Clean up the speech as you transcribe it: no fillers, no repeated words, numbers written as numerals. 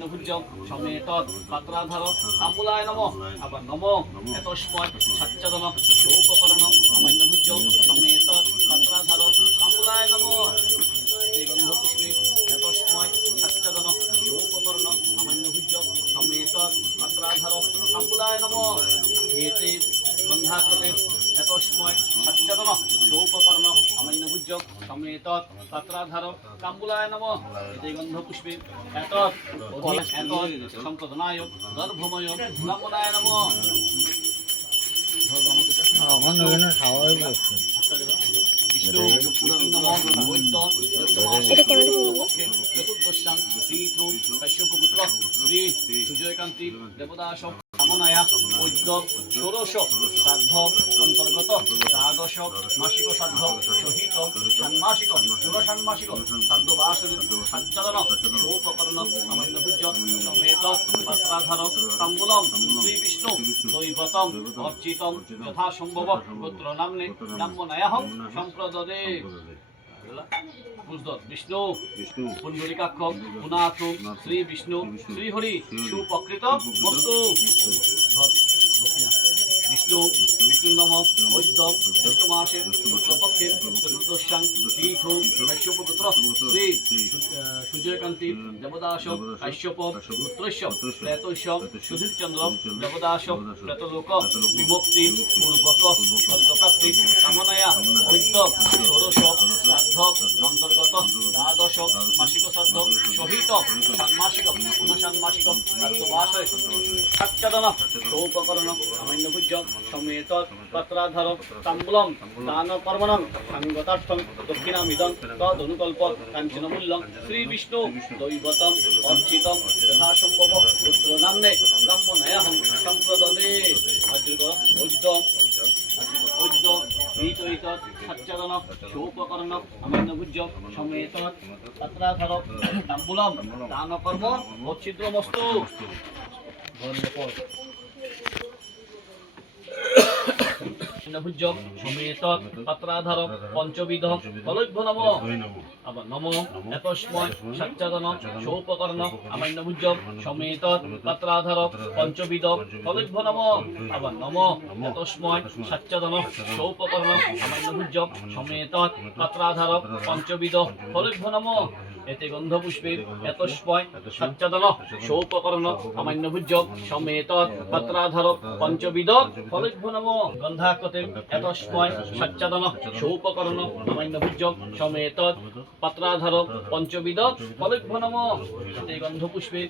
অমান্যভুজ্য সমেত পাত্রাধার তাম্বুলায় নম আবার নম এতস্ময় সাচ্চাদন সৌপকরণ অমান্যভুজ্য সমেত পাত্রাধার তাম্বুলায় নম শ্রীগন্ধ পুষ্পে এতস্ময় সাচ্চাদন সৌপকরণ অমান্যভুজ্য সমেত পাত্রাধার তাম্বুলায় নম এতে গন্ধাকৃতে এতস্ময় সাচ্চাদন সৌপকর্ণ অমান্যভুজ্য সমেত পাত্রাধার তাম্বুলায় নম এতে গন্ধপুষ্পে এতৎ সম্প্রদনায় গর্ভময় নমনায় নম সুজয়কান্তি দেবদাস কামনায়া বৈদ্য ষোড়শ শ্রাদ্ধ অন্তর্গত দ্বাদশ মাসিক শ্রাদ্ধ সহিত ষান্মাসিক ষোড়ষান্মাসিক শ্রাদ্ধ বাসন সঞ্চালন সৌপকরণ অমান্যভুজ্য সমেত পাত্রাধার তাম্বুলম শ্রী বিষ্ণু দৈবতম অর্চিতম যথাসম্ভব গোত্র নাম্নে নাম্যনায়াহং সম্প্রদদে বিষ্ণু পুণ্ডরিকাক্ষ পুনাথ শ্রী বিষ্ণু শ্রীহরি সুপকৃত মস্তু বিষ্ণু বিষ্ণু নম বৈদ্যম জ্যৈষ্ঠ মাসে শুক্লপক্ষের চতুর্দশাং তীর্থ কাশ্যপপুত্র শ্রী সুজয়কান্তি দেবদাস কাশ্যপ পুত্রস্য প্রেতস্য সুধীরচন্দ্র দেবদাস প্রেতলোক বিমুক্তি পূর্বক স্বর্গপ্রাপ্তি কামনায়া বৈদ্য ষোড়শ শ্রাদ্ধ অন্তর্গত দ্বাদশ মাসিক শ্রাদ্ধ সহিত ষান্মাসিক ঊনষান্মাসিক শ্রাদ্ধবাসে সাচ্চাদন সৌপকরণ অমান্যভুজ্য সমেত পত্রাধার তাম্বুলম দান কর্মণং সাঙ্গতার্থং দক্ষিণামিদং তদনুকল্প কাঞ্চনমূল্যং শ্রী বিষ্ণু দৈবতম অর্চিতম যথাসম্ভব পুত্র নাম্নে ব্রহ্মণয়াহং সম্প্রদদে বজ্রগ বৈদ্য বৈদ্য ঋতৈত সচ্চাদন সৌপকর্ণ অমান্যভুজ্য সমেত পত্রাধার তাম্বুলম দান কর্ম ছিদ্রমস্তু ভুজ্য সমেত পাত্রাধার পঞ্চবিধ ফলৈভ্য নম আবার নম এতস্ময় সচ্চাদন সৌপকর্ণ অমান্যভুজ্য সমেত পাত্রাধার পঞ্চবিধ ফলৈভ্য নম আবার নম এতস্ময় সচ্চাদন সৌপকর্ণ অমান্যভুজ্য সমেত পাত্রাধার পঞ্চবিধ ফলৈভ্য নম এতে গন্ধপুষ্পে এতস্ময় সচ্চাদন সৌপকর্ণ অমান্যভুজ্য সমেত পাত্রাধার পঞ্চবিধ ফলৈভ্য নম গন্ধাকতে এতস্ময় সচ্চাদন সৌপকর্ণ অমান্যভুজ্য সমেত পাত্রাধার পঞ্চবিধ ফলৈভ্য নম এতে গন্ধপুষ্পে